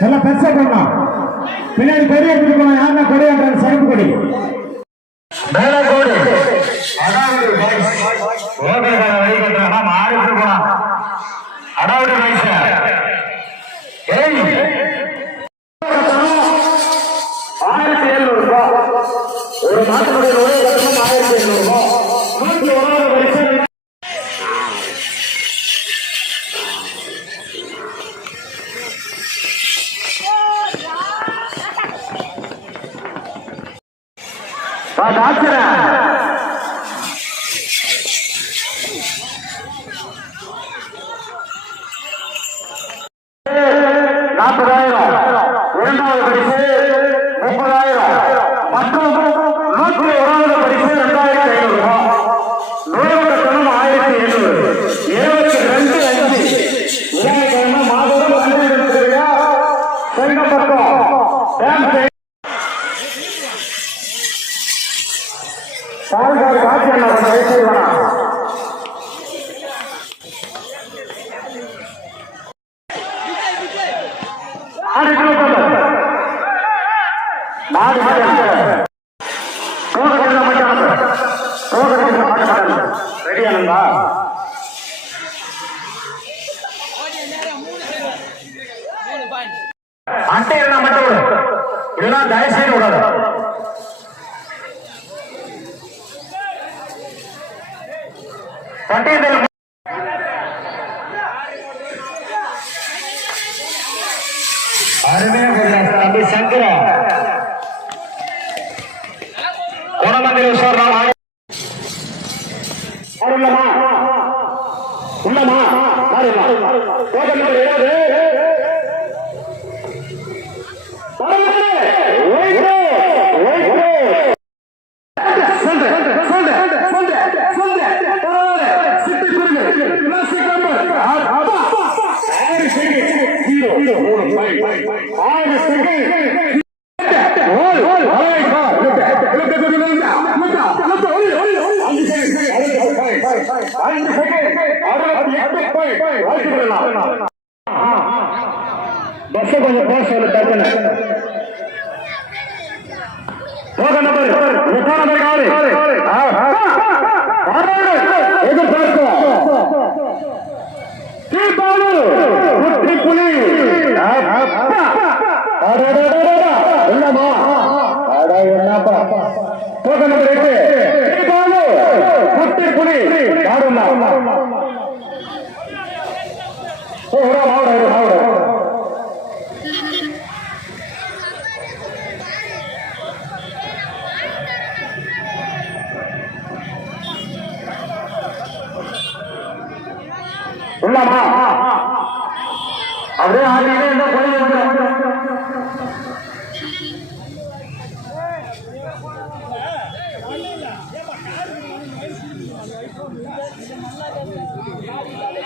நல்லா பெருசா போடலாம். பின்னாடி கொடி எடுத்துட்டு போனா யாருன்னா கொடி என்றால் சிறப்பு கொடி மேலகோடு அடாவுடு ஓகேக்கான வழி கட்டுறாங்க மாறிட்டு போனா அடாவுடு வயசு ஏய் 1700 ரூபாய் ஒரு மாசத்துடைய நோய் கட்டணம் 1700 ரூபாய் 101 வயசு டாக்டர் 40,000 இரண்டாவது பரிசு 30,000 மற்றும் 101வது பரிசு 2,500 ரூபாய் நுழைவு கட்டணம் 1,700 22/5 விநாயகரமா மாதவரம் செங்கப்பட்டம் பால்கார் காட்சி என்ன வயசு ரெடியானந்தா அட்டை இருந்தா மட்டும் இதெல்லாம் தயவுசெய்து விடாது பட்டியல் அருமையாக சங்கர குணமந்திரேஸ்வர உள்ளமா உள்ளமா பஸ் கொஞ்சம் போக சொல்லு தப்புன்னு போக நம்பர் புலி இல்லமா என்னப்பா போக நம்பர் 8 புலி உள்ளமா அப்படியே ஆடினே இருந்தா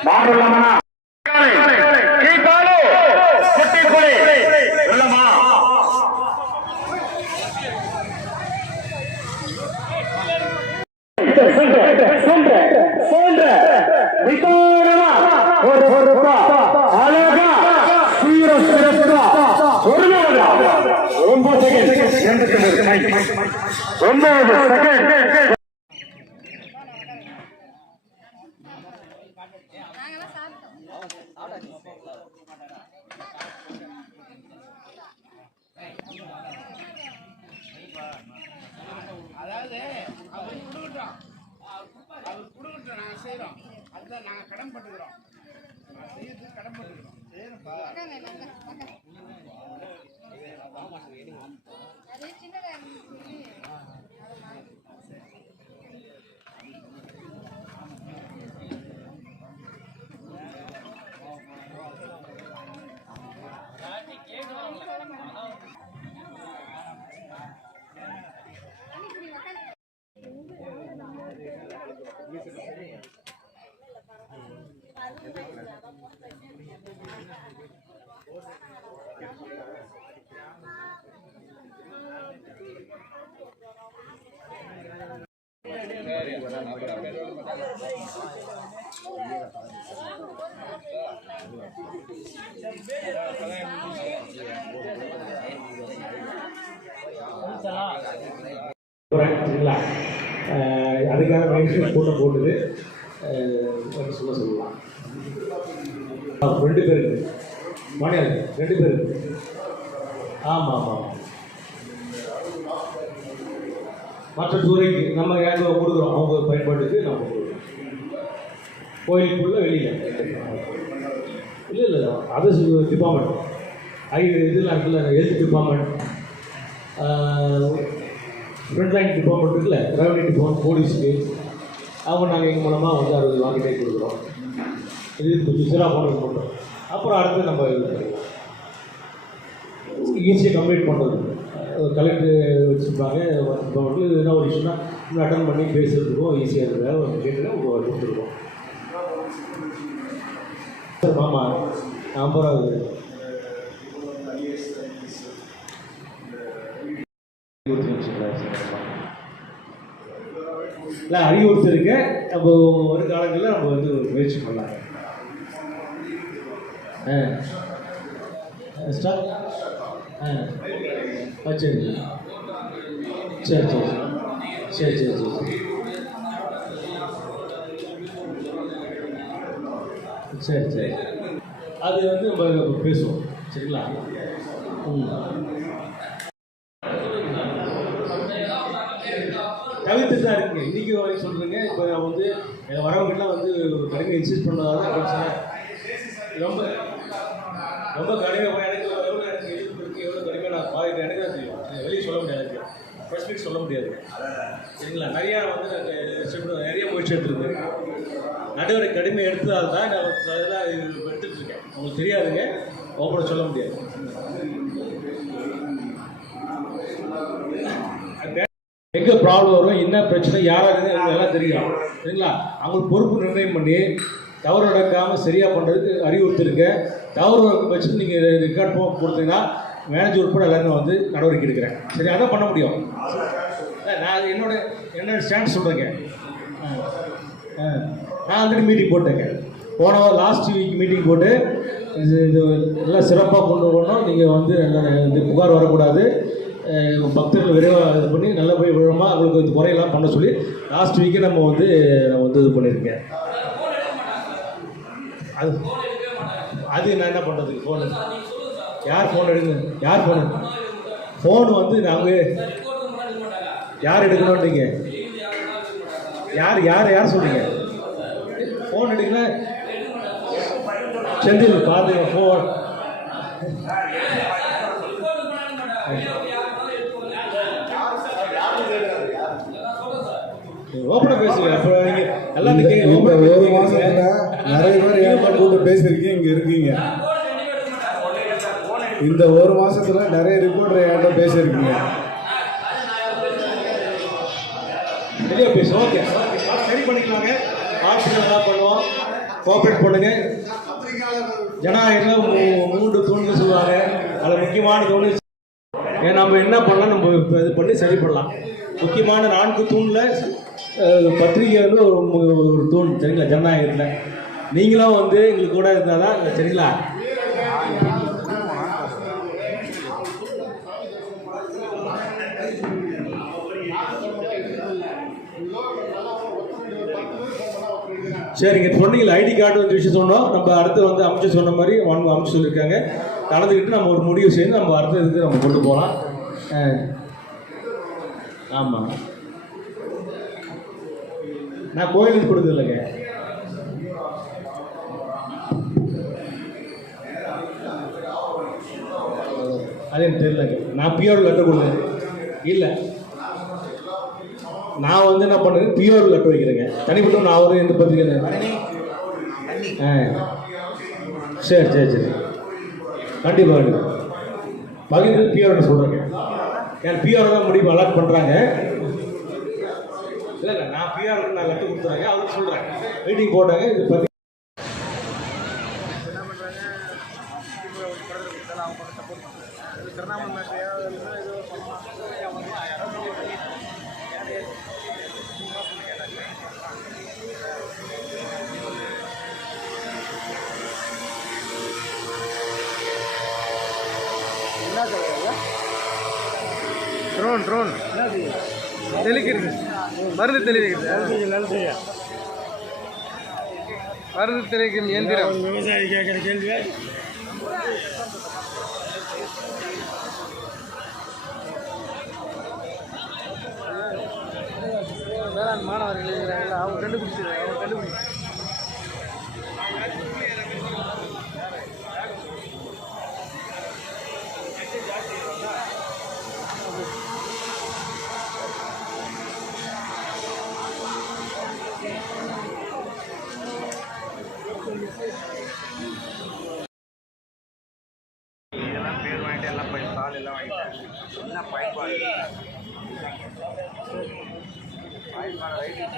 மாடுள்ளமா உள்ளமா அதாவது அவர் கொடுக்கட்டும் நாங்கள் செய்கிறோம் அதுதான் நாங்கள் கடன் பட்டுக்கிறோம் செய்யறதுக்கு கடன் பட்டுக்கிறோம் சரிப்பா சரிங்களா? அதுக்காக மெயின்டைன் கூட்டம் போட்டுது சொல்லலாம். 2 பேர் இருக்குது மணியால் 2 பேர் இருக்குது. ஆமாம் ஆமாம். மற்ற துறைக்கு நம்ம யாரும் கொடுக்குறோம், அவங்க பயன்பாட்டுக்கு நம்ம கொடுக்குறோம். கோயிலுக்குள்ளே வெளியில் இல்லை அதர் டிபார்ட்மெண்ட் இதெல்லாம் இருக்குல்ல, health department, front line department இருக்குல்ல, ரெவன்யூ டிபார்ட்மெண்ட், போலீஸுக்கு அவங்க நாங்கள் எங்கள் மூலமாக வந்து 60 வாங்கிட்டே கொடுக்குறோம். இது கொஞ்சம் சிறப்பாக போனது பண்ணுறோம். அப்புறம் அடுத்து நம்ம ஈஸியாக கம்ப்ளீட் பண்ணுறது. கலெக்டர் வச்சுருப்பாங்க, எதுனா ஒரு இஷ்யூனா இன்னும் அட்டன் பண்ணி பேசுகிறதுக்கும் ஈஸியாக இருக்கிற ஒரு கேட்டுனா கொடுத்துருக்கோம். ஆமாம், அப்புறம் இல்லை அறிவுறுத்திருக்க நம்ம ஒரு காலங்களில் நம்ம வந்து ஒரு முயற்சி பண்ணலாங்க. ஸ்டார்ட் சரி சரி சரி சரி சரி சரி சரி அது வந்து நம்ம பேசுவோம். சரிங்களா? தவிர்த்துட்டு தான் இருக்குங்க. இன்றைக்கி வரைக்கும் சொல்கிறேங்க. இப்போ வந்து வரவங்கெல்லாம் வந்து கடுமையாக இன்சிஸ்ட் பண்ணதால தான் பிரச்சனை. ரொம்ப ரொம்ப கடுமையாக எனக்கு எவ்வளோ எதிர்ப்பு இருக்குது, எவ்வளோ கடுமையாக நான் பாதிக்கிறேன் எனக்கு தான் தெரியும். வெளியே சொல்ல முடியாது, ஸ்பெசிஃபிக் சொல்ல முடியாது. சரிங்களா? நிறையா வந்து நிறைய முயற்சி எடுத்துருக்கு. நடுவரை கடுமையை எடுத்ததால் தான் நான் அதெல்லாம் எடுத்துகிட்ருக்கேன். உங்களுக்கு தெரியாதுங்க, ஓப்பனை சொல்ல முடியாது. எங்கே ப்ராப்ளம் வரும், என்ன பிரச்சனை, யாராவது இதெல்லாம் தெரியும். சரிங்களா? அவங்களுக்கு பொறுப்பு நிர்ணயம் பண்ணி தவறு நடக்காமல் சரியாக பண்ணுறதுக்கு அறிவுறுத்திருக்க. தவறு வச்சு நீங்கள் ரெக்கார்ட் கொடுத்தீங்கன்னா மேனேஜர் உட்பட எல்லாருமே வந்து நடவடிக்கை எடுக்கிறேன். சரி, அதான் பண்ண முடியும். நான் என்னோட ஸ்டாண்ட் சொல்கிறேங்க. நான் ஆல்ரெடி மீட்டிங் போட்டேங்க. போன லாஸ்ட் வீக் மீட்டிங் போட்டு இது எல்லாம் சிறப்பாக கொண்டு போகணும். நீங்கள் வந்து இந்த புகார் வரக்கூடாது, பக்தர்கள் விரைவாக இது பண்ணி நல்ல போய் விழுமா அவங்களுக்கு இந்த முறையெல்லாம் பண்ண சொல்லி லாஸ்ட் வீக்கே நான் வந்து இது பண்ணியிருக்கேன். அது நான் என்ன பண்ணுறதுக்கு ஃபோனு யார் ஃபோன் எடுங்க, யார் ஃபோனு ஃபோனு வந்து நாங்கள் யார் எடுக்கணுன்றீங்க, யார் யார் யார் சொல்கிறீங்க? ஃபோன் எடுக்கல செந்தில் பார்த்துங்க. ஃபோன் ஓப்பனாக பேசுங்க. அப்போ நீங்கள் எல்லாத்துக்கும் ஒரு மாதத்தில் நிறைய பேர் ஏன் கூட்டு பேசியிருக்கீங்க, இங்கே இருக்கீங்க. இந்த ஒரு மாசத்துல நிறைய ரிப்போர்ட்டர் என்கிட்ட பேசியிருக்கீங்க. வெளியே பேசுவோம். ஓகே, சரி பண்ணிக்கலாங்க. ஆட்சியில் நல்லா பண்ணுவோம், கோஆப்ரேட் பண்ணுங்க. ஜனநாயகம் 3 தூண்கள் சொல்லுவாங்க. அதில் முக்கியமான தூண் நம்ம என்ன பண்ணலாம், நம்ம இது பண்ணி சரி பண்ணலாம். முக்கியமான 4 தூணில் பத்திரிகை வந்து ஒரு தூண். சரிங்களா? ஜனநாயகத்தில் நீங்களும் வந்து எங்களுக்கு கூட இருந்தால் தான். சரிங்களா? சரிங்க, சொன்னீங்களா ஐடி கார்டு வந்து விஷயம் சொன்னோம். நம்ம அடுத்து வந்து அமைச்சு சொன்ன மாதிரி அமைச்சு சொல்லியிருக்காங்க. கலந்துக்கிட்டு நம்ம ஒரு முடிவு செய்து நம்ம அடுத்த இதுக்கு நம்ம கொண்டு போகலாம். ஆமாம், நான் கோயிலுக்கு கொடுக்குறது இல்லைங்க. அது எனக்கு தெரியலங்க. நான் பியூர் லெட்டர் கொடுக்குறேன். இல்லை, நான் வந்து என்ன பண்ணுறேன், பியூர் லெட்டர் வைக்கிறேங்க. தனிப்பட்ட நான் ஒரு எந்த பத்திரிக்கை. சரி சரி சரி, கண்டிப்பாக கண்டிப்பாக பகிர்ந்து பியூர் சொல்கிறேங்க. ஏன் பியூர் தான் முடிவு அலாட் பண்ணுறாங்க. இல்லை இல்லை, நான் பிஆருக்கு நான் லெட்டர் கொடுத்துறாங்க, அவருக்கு சொல்கிறேன். மீட்டிங் போட்டாங்க. இது பற்றி ட்ரோன் தெளிக்கிறது மருந்து தெளிக்கிறது மருந்து தெளிக்கும் இயந்திரம். விவசாயி கேட்குற கேள்வி வேளாண் மாணவர்கள் இருக்கிறாங்கல்ல, அவங்க கண்டுபிடிச்சி இதெல்லாம் பேர் வாங்கிட்டு எல்லாம் போய் ஸ்டால் எல்லாம் வாங்கிட்டேன். என்ன பயன்பாடு ரைட்டிங்